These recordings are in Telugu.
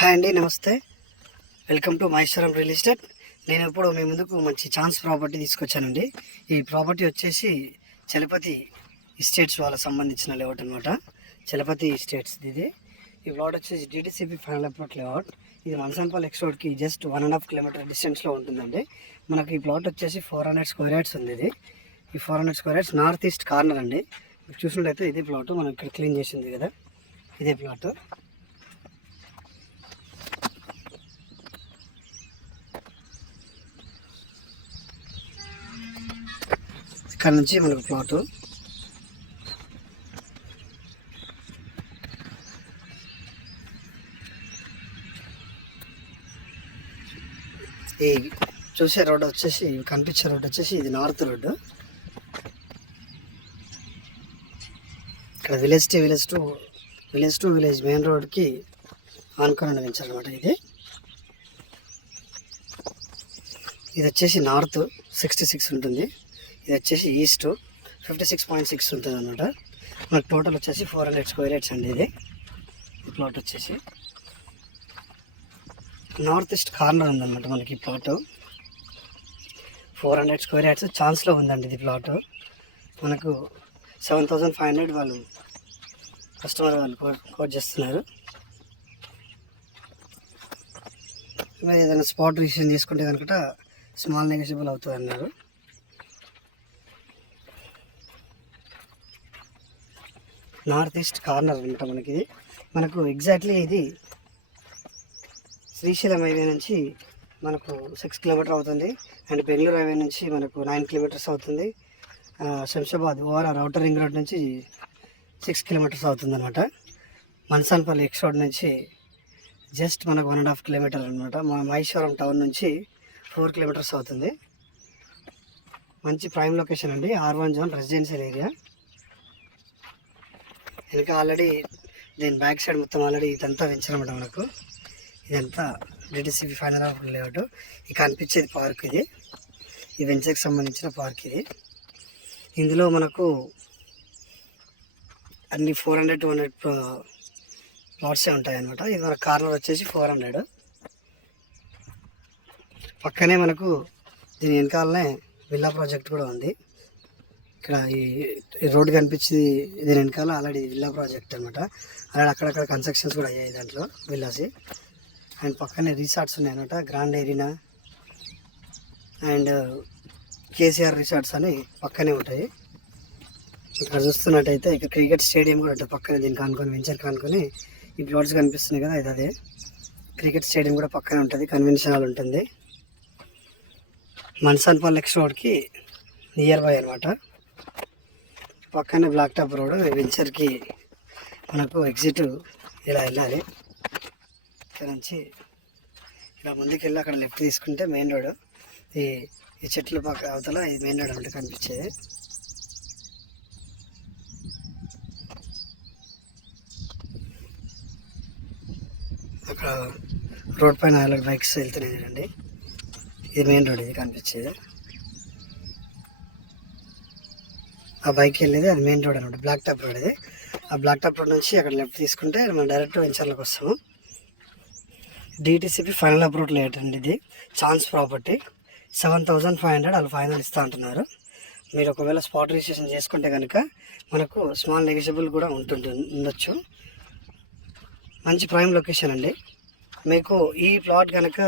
హాయ్ అండి, నమస్తే. Welcome to Maheshwaram real estate. నేను ఇప్పుడు మీ ముందుకు మంచి ఛాన్స్ ప్రాపర్టీ తీసుకొచ్చానండి. ఈ ప్రాపర్టీ వచ్చేసి చలపతి ఎస్టేట్స్ వాళ్ళకి సంబంధించిన లేఅవుట్ అనమాట. చలపతి ఎస్టేట్స్ ఇది. ఈ ప్లాట్ వచ్చేసి డిటిసిపి ఫైనల్ అప్రోట్ లేఅవుట్. ఇది మనసన్పల్లి ఎక్స్ రోడ్కి జస్ట్ 1.5 కిలోమీటర్ డిస్టెన్స్లో ఉంటుందండి. మనకి ఈ ప్లాట్ వచ్చేసి 400 స్క్వేర్ యార్డ్స్ ఉంది. ఇది ఈ 400 square yards north east corner అండి. చూసినట్లయితే ఇదే ప్లాట్ మనం ఇక్కడ క్లీన్ చేసింది కదా, ఇదే ప్లాట్. ఇక్కడ నుంచి మనకు ప్లాటు ఈ చూసే రోడ్ వచ్చేసి, కనిపించే రోడ్ వచ్చేసి ఇది నార్త్ రోడ్డు. ఇక్కడ విలేజ్ టు విలేజ్ మెయిన్ రోడ్కి ఆనుకొని పెంచారనమాట. ఇది వచ్చేసి నార్త్ 66 ఉంటుంది. ఇది వచ్చేసి ఈస్ట్ 56.6 ఉంటుంది అనమాట. మనకు టోటల్ వచ్చేసి 400 స్క్వేర్ యార్డ్స్ అండి. ఇది ప్లాట్ వచ్చేసి నార్త్ ఈస్ట్ కార్నర్ ఉందన్నమాట. మనకి ఈ ప్లాట్ 400 స్క్వేర్ యార్డ్స్ ఛాన్స్లో ఉందండి. ఇది ప్లాట్ మనకు 7,500 వాళ్ళు కస్టమర్ వాళ్ళు కోట్ చేస్తున్నారు. మీరు ఏదైనా స్పాట్ రిజిస్ట్రేషన్ చేసుకుంటే కనుక స్మాల్ నెగోషియబుల్ అవుతుంది అన్నారు. నార్త్ ఈస్ట్ కార్నర్ అనమాట మనకి ఇది. మనకు ఎగ్జాక్ట్లీ ఇది శ్రీశైలం హైవే నుంచి మనకు 6 కిలోమీటర్ అవుతుంది. అండ్ బెంగళూరు హైవే నుంచి మనకు 9 కిలోమీటర్స్ అవుతుంది. Shamshabad ORR outer ring road నుంచి 6 కిలోమీటర్స్ అవుతుంది అనమాట. మనసన్పల్లి ఎక్స్ రోడ్ నుంచి జస్ట్ మనకు 1.5 కిలోమీటర్ అనమాట. మహేశ్వరం టౌన్ నుంచి 4 కిలోమీటర్స్ అవుతుంది. మంచి ప్రైమ్ లొకేషన్ అండి. R1 zone residential area. వెనక ఆల్రెడీ దీని బ్యాక్ సైడ్ మొత్తం ఆల్రెడీ ఇదంతా పెంచారన్నమాట. మనకు ఇదంతా డిటిసిపి ఫైనల్ లేఅవుట్. ఇక కనిపించేది పార్క్. ఇది ఈ వెంచర్కి సంబంధించిన పార్క్. ఇది ఇందులో మనకు అన్ని 400-200 ప్లాట్సే ఉంటాయి అన్నమాట. ఇది మన కార్నర్ వచ్చేసి 400. పక్కనే మనకు దీని వెనకాలనే విల్లా ప్రాజెక్ట్ కూడా ఉంది. ఇక్కడ ఈ రోడ్ కనిపించింది దీని వెనకాల ఆల్రెడీ విల్లా ప్రాజెక్ట్ అనమాట. అలాగే అక్కడక్కడ కన్స్ట్రక్షన్స్ కూడా అయ్యాయి దాంట్లో విల్లాసి. అండ్ పక్కనే రిసార్ట్స్ ఉన్నాయన్నమాట. Grand arena and KCR resorts అని పక్కనే ఉంటాయి. ఇక్కడ చూస్తున్నట్టయితే ఇక్కడ క్రికెట్ స్టేడియం కూడా ఉంటుంది పక్కనే. దీనికి ఆనుకొని వెంచర్ కానుకొని ఈ ప్లాట్స్ కనిపిస్తున్నాయి కదా, ఇది అదే. క్రికెట్ స్టేడియం కూడా పక్కనే ఉంటుంది. కన్వెన్షన్ హాల్ ఉంటుంది. మనసన్పల్లి ఎక్స్ రోడ్కి నియర్ బై అనమాట. పక్కనే బ్లాక్ టాప్ రోడ్. వెంచర్కి మనకు ఎగ్జిట్ ఇలా వెళ్ళాలి. ఇక్కడ నుంచి ఇలా ముందుకు వెళ్ళి అక్కడ లెఫ్ట్ తీసుకుంటే మెయిన్ రోడ్. ఈ చెట్ల పక్క అవతల ఇది మెయిన్ రోడ్ అంటే కనిపించేది. అక్కడ రోడ్ పైన ఆల్రెడీ బైక్స్ వెళ్తున్నాయి చూడండి. ఇది మెయిన్ రోడ్, ఇది కనిపించేది. ఆ బైక్ వెళ్ళేది అది మెయిన్ రోడ్ అనమాట, బ్లాక్ టాప్ రోడ్. ఇది ఆ బ్లాక్ టాప్ రోడ్ నుంచి అక్కడ లెఫ్ట్ తీసుకుంటే మనం డైరెక్ట్ వెంచర్లోకి వస్తాము. డిటిసిపి ఫైనల్ అప్రూవ్ లేట్ అండి. ఇది ఛాన్స్ ప్రాపర్టీ. 7,500 వాళ్ళు ఫైనల్ ఇస్తూ అంటున్నారు. మీరు ఒకవేళ స్పాట్ రిజిస్ట్రేషన్ చేసుకుంటే కనుక మనకు స్మాల్ నెగోషియబుల్ కూడా ఉండొచ్చు. మంచి ప్రైమ్ లొకేషన్ అండి. మీకు ఈ ప్లాట్ కనుక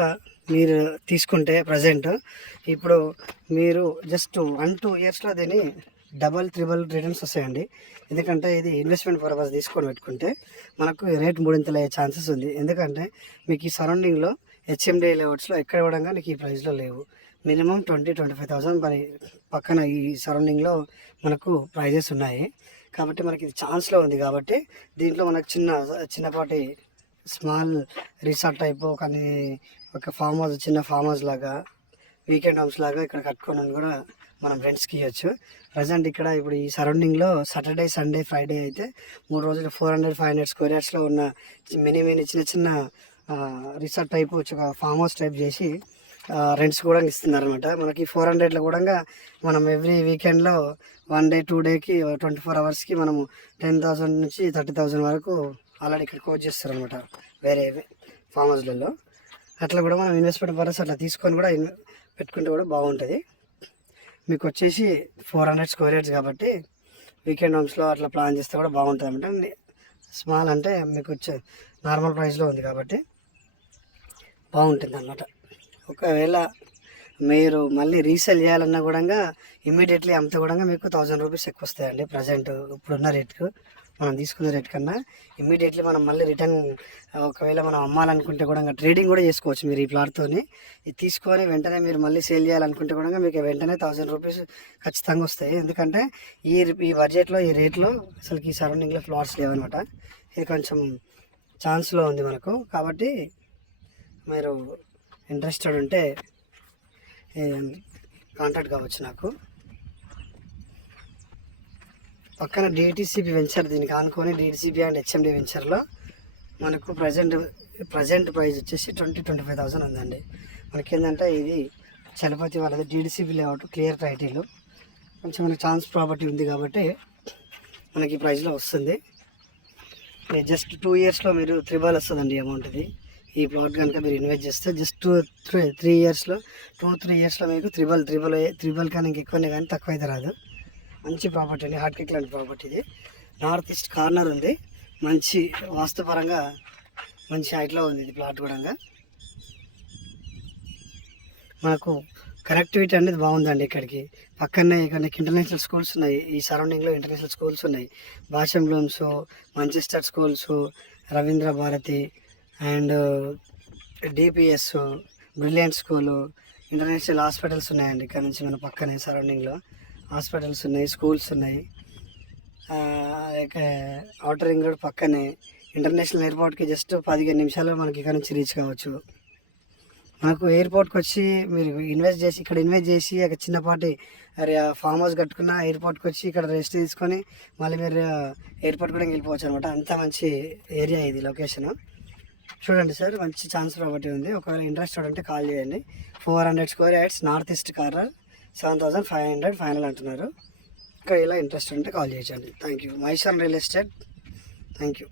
మీరు తీసుకుంటే ప్రజెంట్ ఇప్పుడు మీరు జస్ట్ 1-2 ఇయర్స్లో దీన్ని డబల్ త్రిబుల్ రిటర్న్స్ వస్తాయండి. ఎందుకంటే ఇది ఇన్వెస్ట్మెంట్ పర్పస్ తీసుకొని పెట్టుకుంటే మనకు రేట్ 3x అయ్యే ఛాన్సెస్ ఉంది. ఎందుకంటే మీకు ఈ సరౌండింగ్లో హెచ్ఎండి లేఅవుట్స్లో ఎక్కడ ఇవ్వడంగా నీకు ఈ ప్రైస్లో లేవు. మినిమం 20-25,000 మరి పక్కన ఈ సరౌండింగ్లో మనకు ప్రైజెస్ ఉన్నాయి. కాబట్టి మనకి ఇది ఛాన్స్లో ఉంది. కాబట్టి దీంట్లో మనకు చిన్నపాటి స్మాల్ రిసార్ట్ టైపు కానీ ఒక ఫామ్ హౌస్, చిన్న ఫామ్ హౌస్ లాగా, వీకెండ్ హౌస్ లాగా ఇక్కడ కట్టుకోవడానికి కూడా మనం రెంట్స్కి ఇవ్వచ్చు. ప్రజెంట్ ఇక్కడ ఇప్పుడు ఈ సరౌండింగ్లో సాటర్డే, సండే, ఫ్రైడే అయితే 3 రోజులు 400-500 స్క్వేర్ యార్డ్స్లో ఉన్న మినీ చిన్న రిసార్ట్ టైపు ఒక ఫామ్ హౌస్ టైప్ చేసి రెంట్స్ కూడా ఇస్తున్నారు అనమాట. మనకి 400లో కూడా మనం ఎవ్రీ వీకెండ్లో 1 డే 2 డేకి 24 అవర్స్కి మనము 10,000 నుంచి 30,000 వరకు ఆల్రెడీ ఇక్కడ కోచ్ చేస్తారు అనమాట. వేరే ఫామ్ హౌస్లలో. అట్లా కూడా మనం ఇన్వెస్ట్మెంట్ పర్పస్ అట్లా తీసుకొని కూడా పెట్టుకుంటే కూడా బాగుంటుంది. మీకు వచ్చేసి 400 స్క్వేర్ యార్డ్స్ కాబట్టి వీకెండ్ హోమ్స్లో అట్లా ప్లాన్ చేస్తే కూడా బాగుంటుంది అనమాట. స్మాల్ అంటే మీకు వచ్చే నార్మల్ ప్రైస్లో ఉంది కాబట్టి బాగుంటుంది అన్నమాట. ఒకవేళ మీరు మళ్ళీ రీసేల్ చేయాలన్నా కూడా ఇమ్మీడియట్లీ అమ్మితే కూడా మీకు 1000 రూపీస్ ఎక్కువ వస్తాయండి. ప్రజెంట్ ఇప్పుడున్న రేట్కు, మనం తీసుకునే రేట్ కన్నా ఇమ్మీడియట్లీ మనం మళ్ళీ రిటర్న్ ఒకవేళ మనం అమ్మాలనుకుంటే కూడా ట్రేడింగ్ కూడా చేసుకోవచ్చు మీరు ఈ ప్లాట్తో. ఇది తీసుకొని వెంటనే మీరు మళ్ళీ సేల్ చేయాలనుకుంటే కూడా మీకు వెంటనే 1000 రూపీస్ ఖచ్చితంగా వస్తాయి. ఎందుకంటే ఈ బడ్జెట్లో ఈ రేట్లో అసలు ఈ సరౌండింగ్లో ప్లాట్స్ లేవన్నమాట. ఇది కొంచెం ఛాన్స్లో ఉంది మనకు. కాబట్టి మీరు ఇంట్రెస్టెడ్ ఉంటే కాంటాక్ట్ కావచ్చు నాకు. పక్కన డిటిసిపి వెంచర్, దీనికి ఆనుకొని డిటిసిపి అండ్ హెచ్ఎండి వెంచర్లో మనకు ప్రజెంట్ ప్రైస్ వచ్చేసి 25,000 ఉందండి. మనకి ఏంటంటే ఇది చలపతి వాళ్ళది డిటిసిపి లేఅవుట్, క్లియర్ టైటిల్, కొంచెం మనకి ఛాన్స్ ప్రాపర్టీ ఉంది కాబట్టి మనకి ఈ ప్రైస్లో వస్తుంది. జస్ట్ 2 ఇయర్స్లో మీరు 3 వస్తుందండి అమౌంట్. ఇది ఈ ప్లాట్ కనుక మీరు ఇన్వెస్ట్ చేస్తే జస్ట్ 3 ఇయర్స్లో 2-3 ఇయర్స్లో మీకు త్రిబుల్ కానీ ఇంకెక్కువనే కానీ తక్కువ అయితే రాదు. మంచి ప్రాపర్టీ అండి, హార్ట్ కేక్ లాంటి ప్రాపర్టీ. ఇది నార్త్ ఈస్ట్ కార్నర్ ఉంది, మంచి వాస్తుపరంగా మంచి హైట్లో ఉంది ఇది ప్లాట్ కూడా. మనకు కనెక్టివిటీ అనేది బాగుందండి. ఇక్కడికి పక్కనే ఇక్కడ ఇంటర్నేషనల్ స్కూల్స్ ఉన్నాయి, ఈ సరౌండింగ్లో ఇంటర్నేషనల్ స్కూల్స్ ఉన్నాయి. Bhashyam Blooms, Manchester schools, Ravindra Bharati and DPS, brilliant school, international hospitals ఉన్నాయండి. ఇక్కడ నుంచి మన పక్కనే సరౌండింగ్లో హాస్పిటల్స్ ఉన్నాయి, స్కూల్స్ ఉన్నాయి. ఔటర్ రింగ్ రోడ్ పక్కనే ఇంటర్నేషనల్ ఎయిర్పోర్ట్కి జస్ట్ 15 నిమిషాల్లో మనకి ఇక్కడ నుంచి రీచ్ కావచ్చు. మనకు ఎయిర్పోర్ట్కి వచ్చి మీరు ఇక్కడ ఇన్వెస్ట్ చేసి అక్కడ చిన్నపాటి ఫామ్ హౌస్ కట్టుకున్న ఎయిర్పోర్ట్కి వచ్చి ఇక్కడ రెస్ట్ తీసుకొని మళ్ళీ మీరు ఎయిర్పోర్ట్ కూడా వెళ్ళిపోవచ్చు అనమాట. అంత మంచి ఏరియా ఇది లొకేషన్. చూడండి సార్, మంచి ఛాన్స్ ప్రాపర్టీ ఉంది. ఒకవేళ ఇంట్రెస్టెడ్ ఉంటే కాల్ చేయండి. 400 square yards, north east corner, 7,500 final అంటున్నారు. ఇంకా ఇలా ఇంట్రెస్ట్ ఉంటే కాల్ చేయండి. Thank you. My son real estate. Thank you.